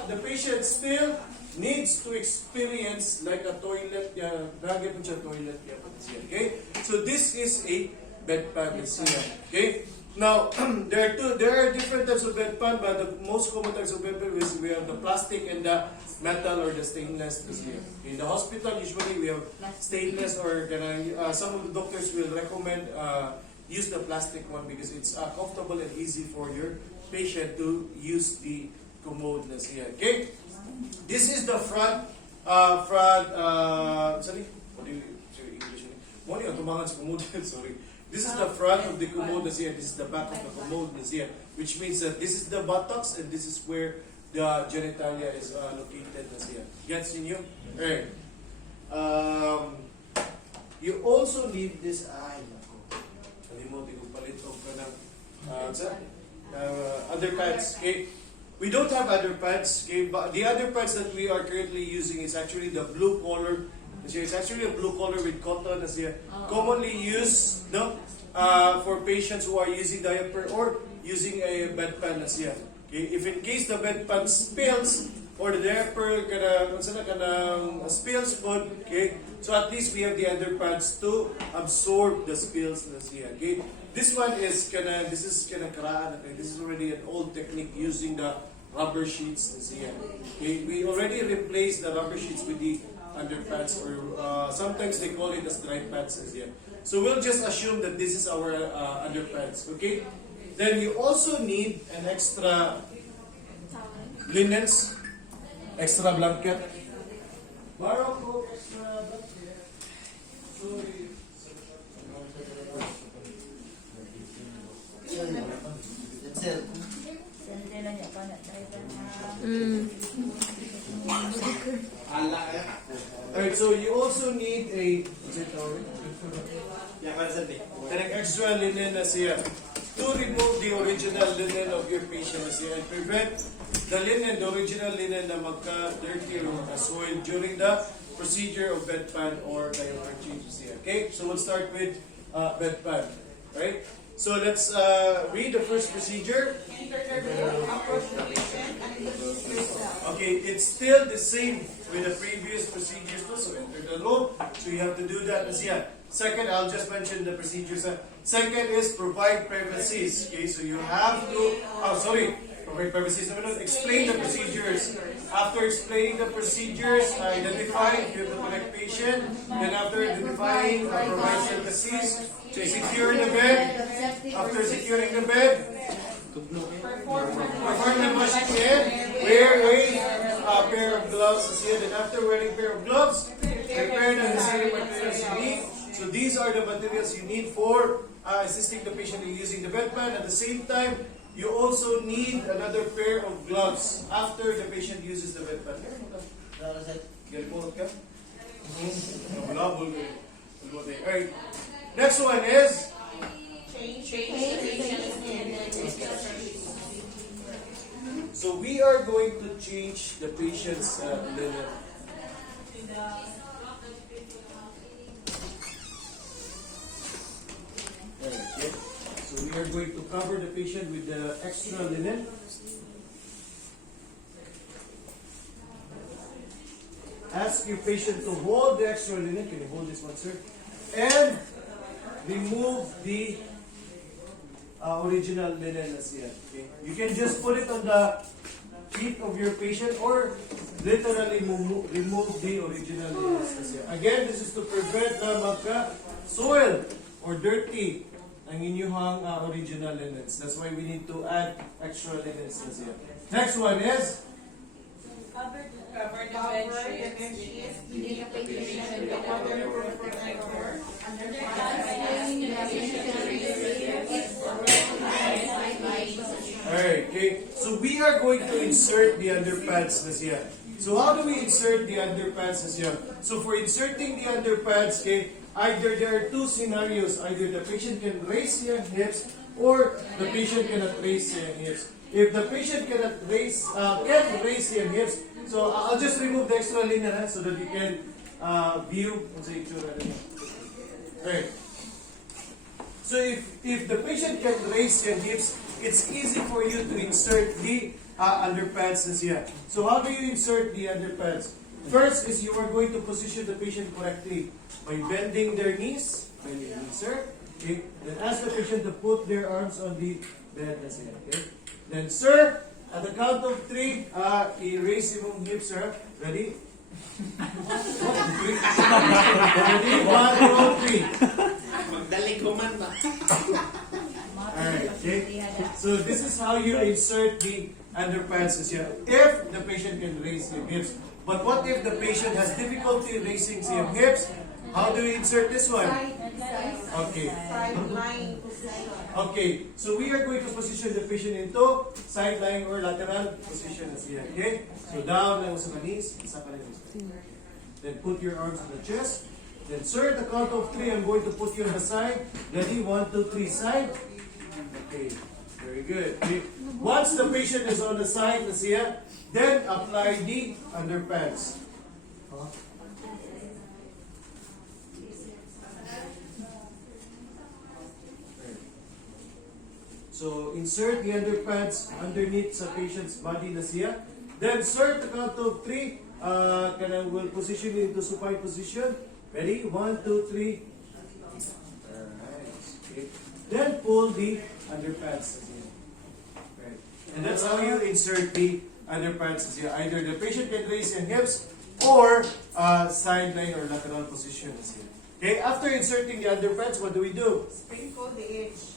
but the patient still needs to experience like a toilet, nagay po siya toilet, okay? So this is a bedpan, okay? Now, there are different types of bedpan, but the most common types of bedpan is we have the plastic and the metal or the stainless. In the hospital, usually we have stainless, or some of the doctors will recommend use the plastic one because it's comfortable and easy for your patient to use the commode. Okay? This is the front, sorry, what do you say in English? Moni ang tumangan sa commode, sorry. This is the front of the commode, this is the back of the commode, which means that this is the buttocks and this is where the genitalia is located. Gets in you? Alright. You also need this, underpants. Okay? We don't have underpants, okay? But the underpants that we are currently using is actually the blue collar. It's actually a blue collar with cotton, commonly used, no, for patients who are using diaper or using a bedpan. Okay? If in case the bedpan spills or the diaper spills food, okay, so at least we have the underpants to absorb the spills. Okay? This one is this is already an old technique using the rubber sheets. Okay? We already replaced the rubber sheets with the underpants, or sometimes they call it as dry pants. So we'll just assume that this is our underpants. Okay? Then you also need an extra linens, extra blanket. Borrow ko extra blanket. Sorry. Alright, so you also need an extra linen to remove the original linen of your patient and prevent the linen, the original linen na magka-dirty or magka-soil during the procedure of bedpan or diaper changes. Okay, so we'll start with bedpan. Right? So let's read the first procedure. Okay, it's still the same with the previous procedures. So enter the room. So you have to do that. Second, I'll just mention the procedures. Second is provide privacies. Okay, so you have to, provide privacies. Explain the procedures. After explaining the procedures, identify if you have the correct patient. Then after identifying, provide privacies. So secure the bed. After securing the bed, perform the machine. Wear a pair of gloves. Then after wearing a pair of gloves, prepare the necessary materials you need. So these are the materials you need for assisting the patient in using the bedpan. At the same time, you also need another pair of gloves after the patient uses the bedpan. Alright. Next one is so we are going to change the patient's linen. Okay. So we are going to cover the patient with the extra linen. Ask your patient to hold the extra linen. Can you hold this one, sir? And remove the original linen. Okay? You can just put it on the feet of your patient or literally remove the original linen. Again, this is to prevent na magka-soil or dirty ang inyong original linens. That's why we need to add extra linens. Next one is cover the bed sheets. Alright, okay. So we are going to insert the underpants. So how do we insert the underpants? So for inserting the underpants, okay, either there are two scenarios. Either the patient can raise their hips or the patient cannot raise their hips. If the patient cannot raise their hips, so I'll just remove the extra linen so that you can view. Right. So if the patient can raise their hips, it's easy for you to insert the underpants na siya. So how do you insert the underpants? First is you are going to position the patient correctly by bending their knees. Bend your knees, sir. Okay. Then ask the patient to put their arms on the bed na siya. Okay. Then, sir, at the count of 3, i-raise yung hips, sir. Ready? Ready? 1, 2, 3. Magdali ko man ba? Alright, okay. So this is how you insert the underpants is here. If the patient can raise the hips. But what if the patient has difficulty raising the hips? How do we insert this one? Okay. Side-lying position. Okay, so we are going to position the patient into side lying or lateral position as here. Okay? So down lang sa knees, isa ka lang. Then put your arms on the chest. Then sir, the count of 3, I'm going to put you on the side. Ready? 1, 2, 3, side. Okay, very good. Okay. Once the patient is on the side as here, then apply the underpants. So insert the underpants underneath sa patient's body na siya. Then insert the count of 3. We'll position it into supine position. Ready? 1, 2, 3. Alright. Okay. Then pull the underpants na siya. Right. And that's how you insert the underpants na siya. Either the patient can raise your hips or sideline or lateral position na siya. Okay. After inserting the underpants, what do we do? Sprinkle the edge.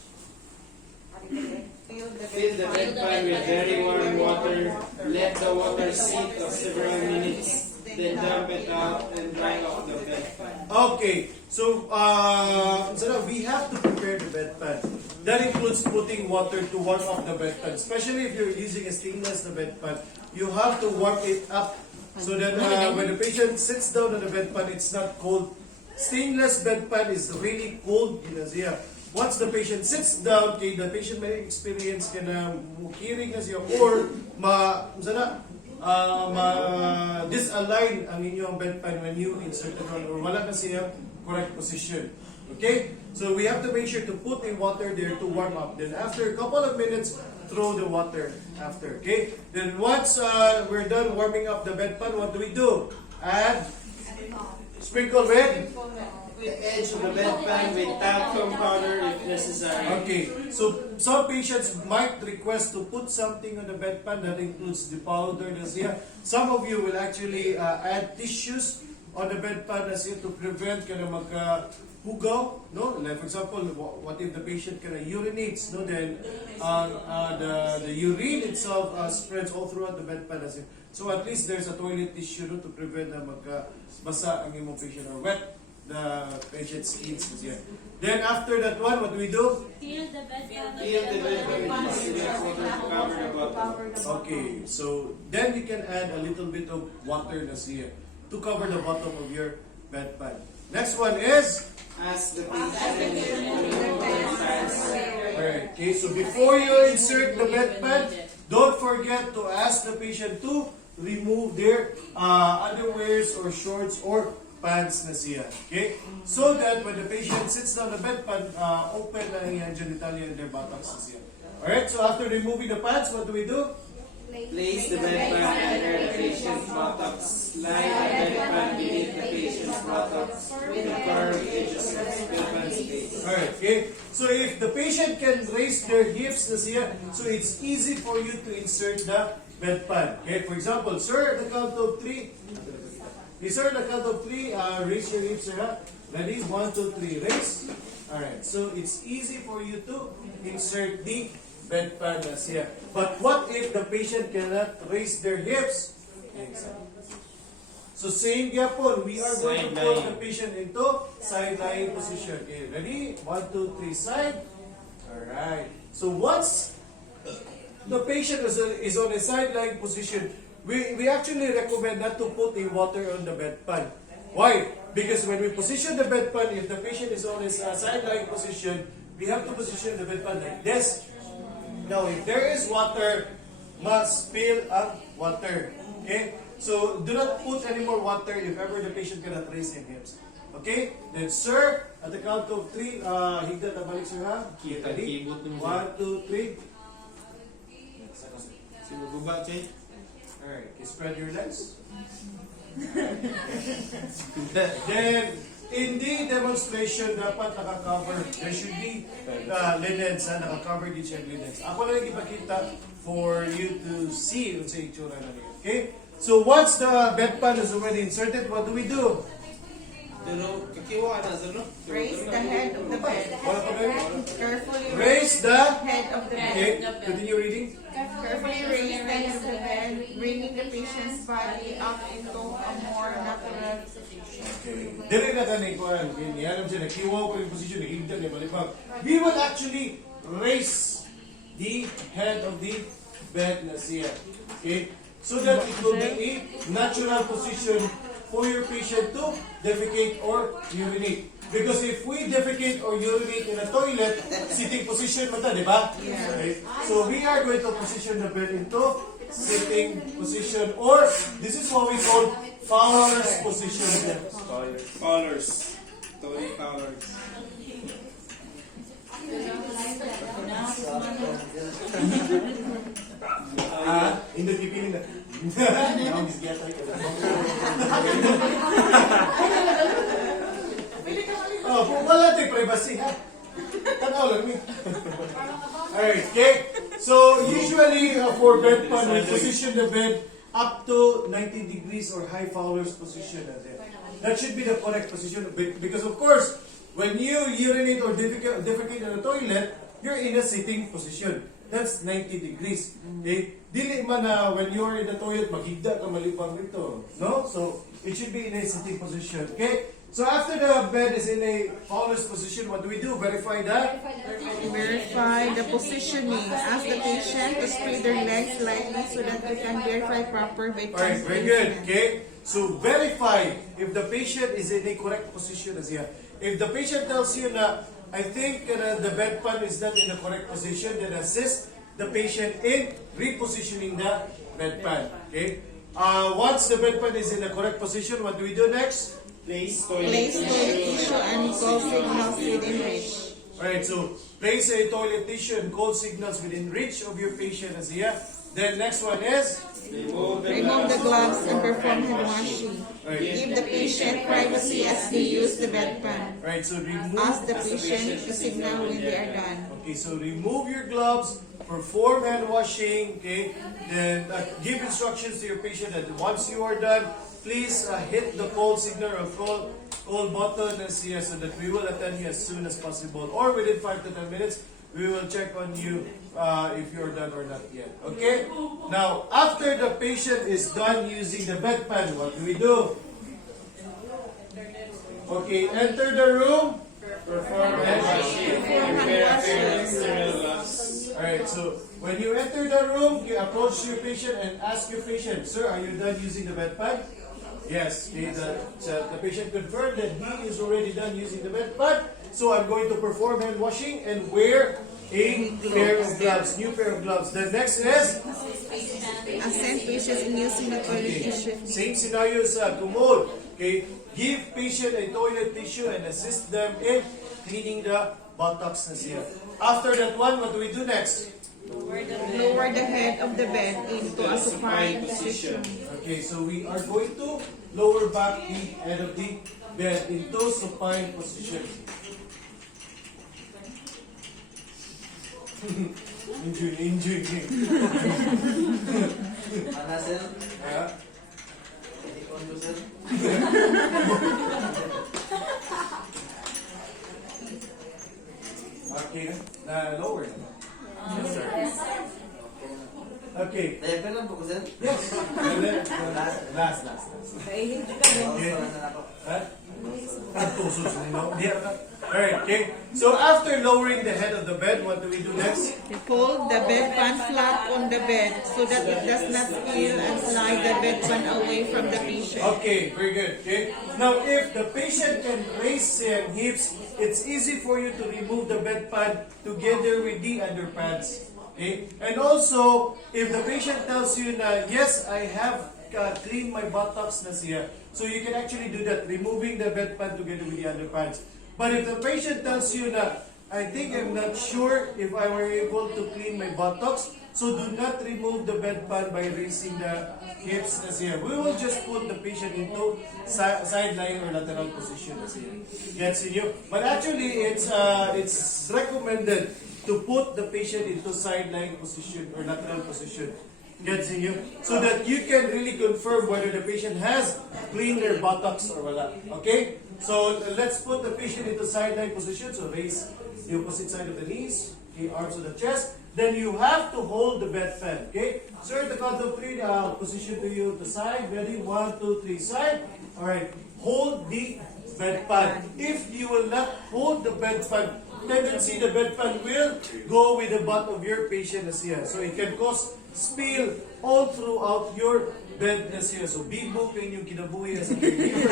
Fill the bedpan with very warm water. Let the water sit of several minutes. Then dump it out and dry off the bedpan. Okay, so we have to prepare the bedpan. That includes putting water to warm up the bedpan. Especially if you're using a stainless bedpan, you have to warm it up so that when the patient sits down on the bedpan, it's not cold. Stainless bedpan is really cold. Once the patient sits down, okay, the patient may experience ka na mukiring na siya or disalign ang inyong bedpan when you insert it on or wala na siya correct position. Okay? So we have to make sure to put a water there to warm up. Then after a couple of minutes, throw the water after. Okay? Then once we're done warming up the bedpan, what do we do? Add sprinkle with The edge of the bedpan with talcum powder if necessary. Okay, so some patients might request to put something on the bedpan that includes the powder. Some of you will actually add tissues on the bedpan to prevent ka na maghugaw. No? Like for example, what if the patient kind of urinates? No? Then the urine itself spreads all throughout the bedpan. So at least there's a toilet tissue to prevent na magkabasa ang imong patient or wet the patient's skin. Then after that one, what do we do? Fill the bedpan. Fill the bedpan with distilled water to cover the bottom. Okay, so then we can add a little bit of water na siya to cover the bottom of your bedpan. Next one is Ask the patient. alright. Okay, so before you insert the bedpan, don't forget to ask the patient to remove their underwears or shorts or pants na siya. Okay? So that when the patient sits down the bedpan, open na yung genitalia and their buttocks na siya. Alright, so after removing the pants, what do we do? Place the bedpan under the patient's buttocks. Lie the bedpan beneath the patient's buttocks with the curved edges of the bedpan space. Alright, okay? So if the patient can raise their hips na siya, so it's easy for you to insert the bedpan. Okay? For example, sir, at the count of 3, sir, at the count of 3, raise your hips, sir. Ready? 1, 2, 3, raise. Alright, so it's easy for you to insert the bedpan na siya. But what if the patient cannot raise their hips? So same yapon, we are going to put the patient into side lying position. Okay, ready? 1, 2, 3, side. Alright. So once the patient is on a side lying position, we actually recommend not to put the water on the bedpan. Why? Because when we position the bedpan, if the patient is on a side lying position, we have to position the bedpan like this. Now, if there is water, must spill up water. Okay? So, do not put any more water if ever the patient cannot raise their hips. Okay? Then, sir, at the count of 3, higda na balik sir ha? Kita, kibot mo. 1, 2, 3. So, maguba, Chay. Alright, okay, spread your legs. Then, in the demonstration, dapat naka-cover. There should be linens, naka-cover din siya linens. Ako lang ipakita for you to see kung sa itsura na niya. Okay? So, once the bedpan is already inserted, what do we do? Pero, kakiwa na, sir, no? Raise the head of the bed. Wala pa kayo? Carefully Raise the... head of the bed. Okay, continue reading. Carefully raise the head of the bed, bringing the patient's body up into a more natural position. Okay. Dili na kani ko an kinihanap siya nakiwa ko yung position ni higdan ni balibag. We will actually raise the head of the bed na siya. Okay? So that it will be a natural position for your patient to defecate or urinate. Because if we defecate or urinate in a toilet, sitting position mo ta, di ba? Yeah. Okay? So we are going to position the bed into sitting position, or this is what we call Fowler's position. Fowlers. Tony Fowlers. Hindi pipili na. Ang gisgiyata ka na. Oh, kung wala tayo privacy, ha? Tanaw lang mi. Alright, okay? So, usually for bedpan, we position the bed up to 90 degrees or high Fowler's position. That should be the correct position. Because of course, when you urinate or defecate in a toilet, you're in a sitting position. That's 90 degrees. Okay? Dili man na when you're in the toilet, maghigda ka malipang dito. No? So, it should be in a sitting position. Okay? So, after the bed is in a Fowler's position, what do we do? Verify that? Verify the positioning. Ask the patient to spread their legs slightly so that you can verify proper bed Alright, very good. Okay? So, verify if the patient is in a correct position as here. If the patient tells you na, I think the bedpan is not in the correct position, then assist the patient in repositioning the bedpan. Okay? Once the bedpan is in the correct position, what do we do next? Place Place toilet tissue and call signals within reach. Alright, so place a toilet tissue and call signals within reach of your patient as here. Then next one is? Remove Remove the gloves and perform hand washing. Alright. Give the patient privacy as they use the bedpan. Alright, so remove. Ask the patient to signal when they are done. Okay, so remove your gloves, perform hand washing, okay? Then give instructions to your patient that once you are done, please hit the call signal or call button as here so that we will attend you as soon as possible. Or within 5 to 10 minutes, we will check on you if you're done or not yet. Okay? Now, after the patient is done using the bedpan, what do we do? Okay, enter the room. Perform hand washing. Prepare appearance. Sterile gloves. Alright, so when you enter the room, you approach your patient and ask your patient, Sir, are you done using the bedpan? Yes, okay, the patient confirmed that he is already done using the bedpan. So I'm going to perform hand washing and wear a pair of gloves, new pair of gloves. The next is Assist patients in using the toilet tissue. same scenario sa commode. Okay, give patient a toilet tissue and assist them in cleaning the buttocks na siya. After that one, what do we do next? Lower the head of the bed into a supine position. Okay, so we are going to lower back the head of the bed into supine position. Enjoy. Mana sir? Ah, Hindi ko ano sir? okay, na lower na. Yes, sir. Okay. Diaper lang po ko sir? Yes. And then, last. Oo, na ako. Huh? Alright, okay. So after lowering the head of the bed, what do we do next? Fold the bedpan flat on the bed so that it does not spill and slide the bedpan away from the patient. Okay, very good. Okay. Now, if the patient can raise their hips, it's easy for you to remove the bedpan together with the underpants. Okay. And also, if the patient tells you na, yes, I have cleaned my buttocks na siya, so you can actually do that, removing the bedpan together with the underpants. But if the patient tells you na, I think I'm not sure if I were able to clean my buttocks, So do not remove the bedpan by raising the hips as here. We will just put the patient into side lying or lateral position as here. Gets you? But actually, it's recommended to put the patient into side lying position or lateral position. Gets you? So that you can really confirm whether the patient has cleaned their buttocks or wala. Okay? So let's put the patient into side lying position. So raise the opposite side of the knees. Okay, arms to the chest. Then you have to hold the bedpan. Okay? Sir, the count of three, position to you to side. Ready? 1, 2, 3, side. Alright. Hold the bedpan. If you will not hold the bedpan, tendency the bedpan will go with the butt of your patient as here. So it can cause spill all throughout your bed as here. So be booking yung kinabuhi as a caregiver.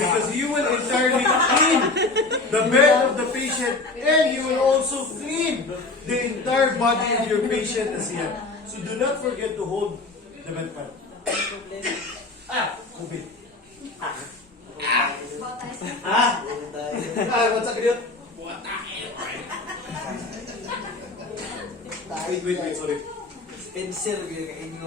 Because you will entirely clean the bed of the patient and you will also clean the entire body of your patient as here. So do not forget to hold the bedpan. Move it. What's up, dude? Wait, sorry. Pencil, kainin